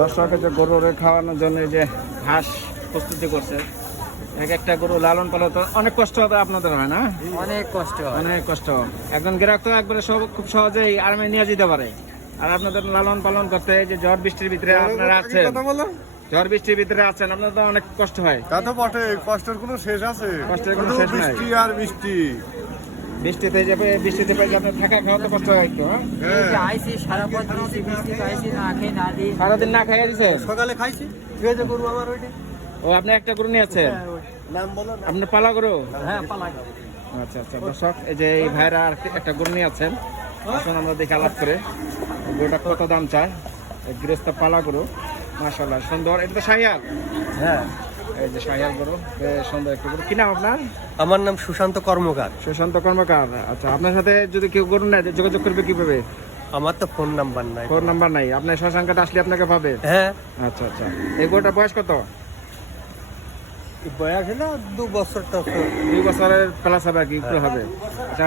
দর্শকের যে গরুরে খাওয়ানোর জন্য এই যে ঘাস প্রস্তুতি করছে। এক একটা গরু লালন পালন তো অনেক কষ্ট হবে আপনাদের, হয় না? অনেক কষ্ট হয়। অনেক কষ্ট। একজন গ্রাহক তো একবারে খুব সহজেই আরামে নিয়ে যেতে পারে। আর আপনাদের লালন পালন করতে এই যে ঝড় বৃষ্টির ভিতরে আপনারা আছেন, ঝড় বৃষ্টির ভিতরে আছেন, আপনাদের তো অনেক কষ্ট হয়। তা তো বটে, কষ্টের কোনো শেষ আছে? কষ্টের কোনো শুধু শেষ নাই। বৃষ্টি আর বৃষ্টি। বৃষ্টিতে যাবে, বৃষ্টিতে পেয়ে আপনার থাকা খাওয়া তো কষ্ট হয় একটু। হ্যাঁ? এই যে আইসি সারা পথ বৃষ্টি আইসি না খেয়ে না দিয়ে সারাদিন না খাইয়া দিচ্ছেন? সকালে খাইছি। ঠিক আছে, গরু আমার ওইটা ও, আপনি একটা গরু নিয়েছেন? নাম বলো না। আপনি পালা গরু? হ্যাঁ পালা। আচ্ছা আচ্ছা। দর্শক এই যে এই ভাইরা আর একটা গরু নিয়ে আছেন, আসুন আমরা দেখে আলাপ করে গরুটা কত দাম চায়। এই গৃহস্থ পালা গরু, মাশাআল্লাহ সুন্দর। এটা তো শাহিয়াল। হ্যাঁ, এই যে শাহিয়াল গরু, বেশ সুন্দর একটা গরু। কি নাম আপনার? আমার নাম সুশান্ত কর্মকার। সুশান্ত কর্মকার। আচ্ছা, আপনার সাথে যদি কেউ গরু নেয় যোগাযোগ করবে কিভাবে? আমার তো ফোন নাম্বার নাই। ফোন নাম্বার নাই, আপনার শশাঙ্কটা আসলে আপনাকে পাবে। হ্যাঁ, আচ্ছা আচ্ছা। এই গরুটার বয়স কত? বয়স হলো 2 বছর। তো 2 বছরের প্লাস হবে কি একটু হবে। আচ্ছা,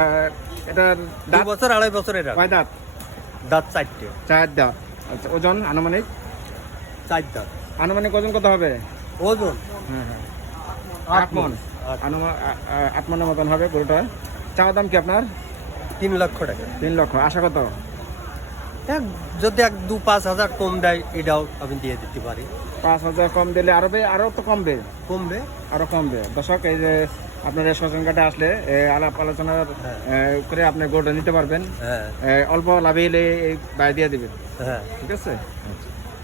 এটার 2 দাঁত বছর 2.5 বছরের কয় দাঁত? দাঁত 4টে। 4 দাঁত। আচ্ছা, ওজন আনুমানিক? 4 দাঁত। আনুমানিক ওজন কত হবে? ওজন হ্যাঁ হ্যাঁ, 8 মণ। 8 মনের মতন হবে গরুটা। চাওয়া দাম কি আপনার? 3 লক্ষ টাকা। 3 লক্ষ। আশা কত? যদি 2-5 হাজার কম দেয় এটাও আমি দিয়ে দিতে পারি। 5,000 কম দিলে আরো তো কমবে, কমবে। আরো কমবে। দর্শক এই যে আপনার এই শশাঙ্কটা আসলে আলাপ আলোচনা করে আপনি গরুটা নিতে পারবেন। হ্যাঁ অল্প লাভে এলে এই বাই দিয়ে দিবেন। হ্যাঁ। ঠিক আছে। আচ্ছা।